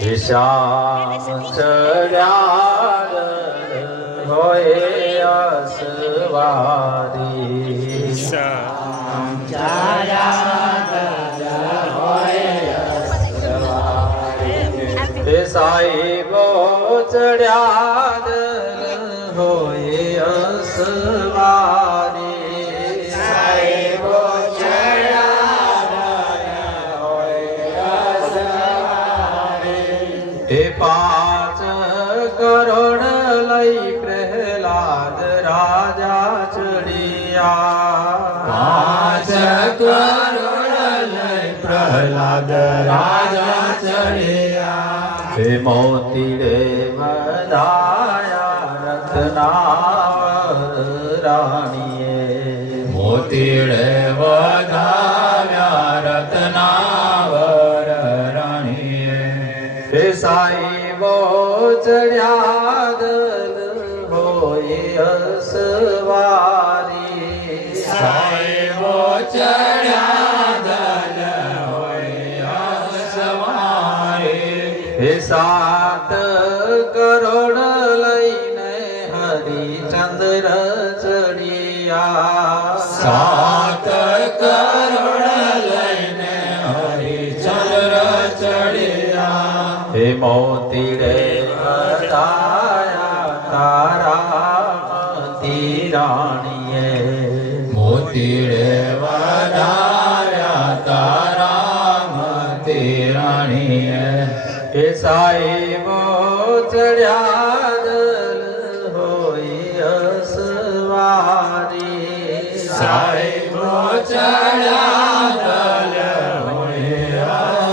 હે શ્યામ ચડ્યા હોય અસવારી શ્યામ ચડ્યા હોય અસવારી હે સાઈબો ચડ્યા હોય અસવારી સાઈબો ચડ્યા હોય અસવારી હે 5 કરોડ લઈ પ્રહલાદ રાજા ચડિયા 5 કરોડ લઈ પ્રહલાદ રાજા ચડ્યા હે મોતીડે વધાયા રત્નાવર રાણીએ મોતીડે વધાવ્યા રત્નાવર રાણીએ હે સાઈબો ચડ્યા દલ હોય અસવારી સાઈબો ચડ્યા દલ હોય અસવારી હે 7 કરોડ લઈને હરિચંદ્ર ચડિયા 7 કરોડ લઈને હરિચંદ્ર ચડ્યા હે મોતીડે વધાયા તારામતી રાણીએ મોતીડે વધાર્યા તારામતી રાણીએ હે સાઈબો ચડ્યા દલ હોય અસવારી સાઈબો ચડ્યા દલ હોય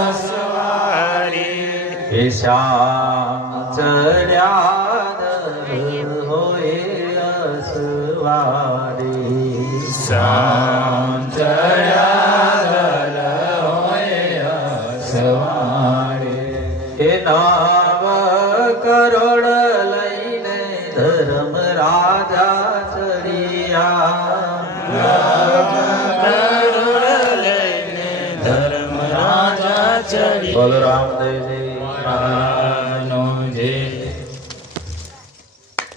અસવારી હે શ્યામ ચડ્યા દલ હોય અસવારી શ્યામ ચડ્યા દલ હોય અસવારી હે 9 કરોડ લઈને ધર્મ રાજા ચડિયા કરોડ લઈને ધર્મ રાજા ચડ્યા બલરામ દેવજી નો જે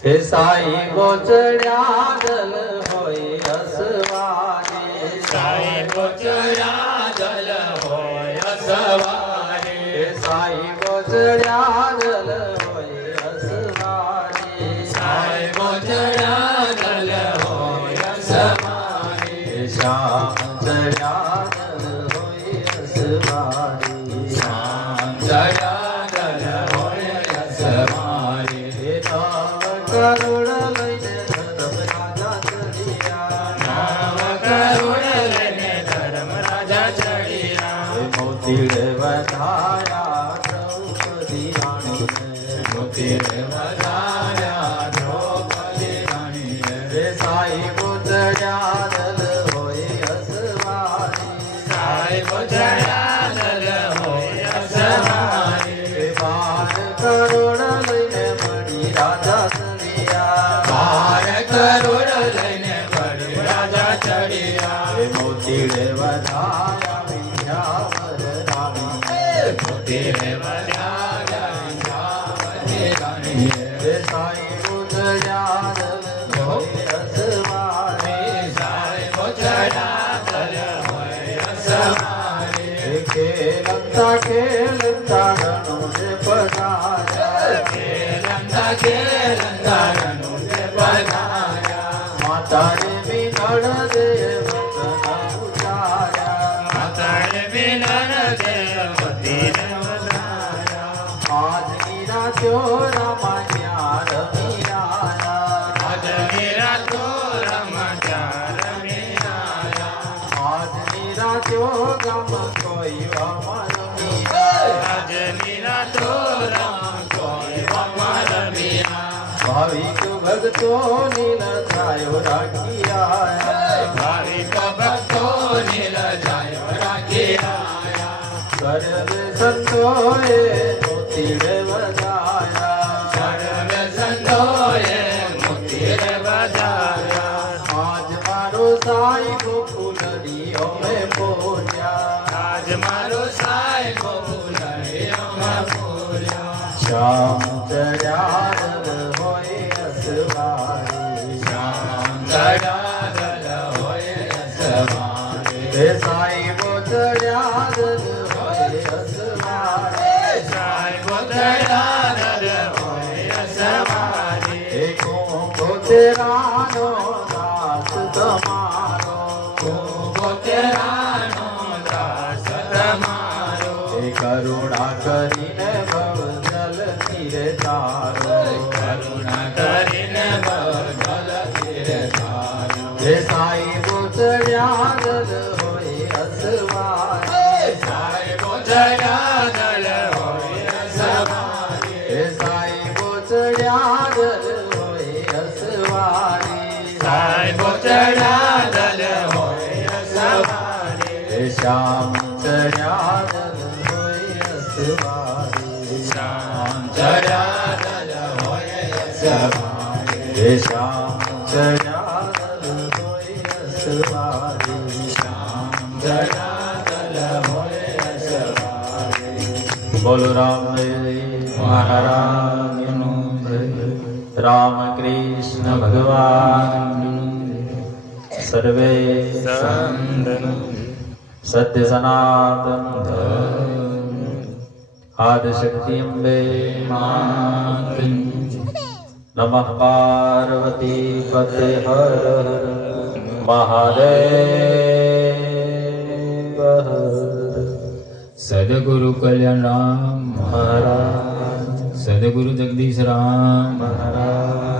હે સાઈબો ચડ્યા દલ હોય અસવારી સાઈબો ચડ્યા દલ હોય અસવારી હે સાઈબો ચડ્યા દલ હોય અસવારી સાઈબો ચડ્યા દલ હોય અસવારી હે શ્યામ ચડ્યા દલ હોય અસવારી શ્યામ ચડ્યા દલ હોય અસવારી હે 9 કરોડ લઈને ધર્મ રાજા ચડિયા 9 કરોડ લઈને ધર્મ રાજા ચડ્યા હે મોતીડે વધાયા દ્રૌપદી રાણીને મોતીડે વધાર્યા દ્રૌપદી રાણીએ હે સાઈબો ચડ્યા દલ હોય અસવારી સાઈબો ચડ્યા દલ હોય અસવારી હે 12 કરોડ લઈને મળી રાજા ચડિયા 12 કરોડ લઈને વળી રાજા ચડ્યા હે મોતીડે વધાયા વિદ્યાવર રાણીને મોતીડે વધાર્યા વિદ્યાવતી રાણીએ હે સાઈબો ચડ્યા દલ હોય અસવારી સાઈબો ચડ્યા દલ હોય અસવારી હે ખેલંતા ખેલંતા રણુજે પધાર્યા ખેલંતા ખેલંતા રણુજે પધાર્યા માતાને વિનળ દેવ વચન ઉચાર્યા માતાને વિનર દેવતીને વધાર્યા આજની રાત્યો રામાન્યા રમિયાયા આજની રાતો રમતા રમિયાયા આજની રાત્યો ગમ કોઈ અમરમિયા આજની રાતો રમ કોઈ વમા રમિયા ભાવિક ભક્તો નીલ છાયો રાખ્યા ભાવિક ભક્તો નીરજાયો રાખી આયા સર્વે સંતોએ મોતીડે વધાયા સર્વે સંતોએ મોતીડે વધાર્યા આજ મારો સાઈબો ફૂલડીઓ મેં પહોંચ્યા આજ મારો સાહેબ ફૂલડીઓમાં ફૂલ શ્યામ ચડ્યા હોય અસવારે શ્યામ ચડ્યા હોય અસવારે હે સાઈબો ચડ્યા હોય અસવારે સાહેબો ચડ્યા હોય અસવારે હે કુંભો તેરાનો દાસ તમારો ગોતરાનો દાસ તમારો હે કરુણા કરીને ભવજલ તીરે તારો કરુણા કરીને બદલ તીરે તારો હે સાઈબો ચડ્યા હોય અસવારે સાહેબો ચડ્યા હોય અસવારે હે સાઈબો ચડ્યા હોય અસવારે સાહેબો ચડ્યા હોય અસવારે હે શ્યામ ચડ્યા હોય અસવારે શ્યામ ચડ્યા હોય અસવારે હે શ્યામ ચડ્યા હોય અસવારે શ્યામ ચડ્યા હોય અસવારે બોલો રામ મહારાજનું જય. રામ કૃષ્ણ ભગવાન સર્વે સંતનું સત્ય સનાતન આદિશક્તિ અંબે માતૃ નમઃ પાર્વતી પતે હર હર મહાદેવ હર. સદગુરુ કલ્યાણ રામ મહારાજ સદગુરુ જગદીશ રામ મહારાજ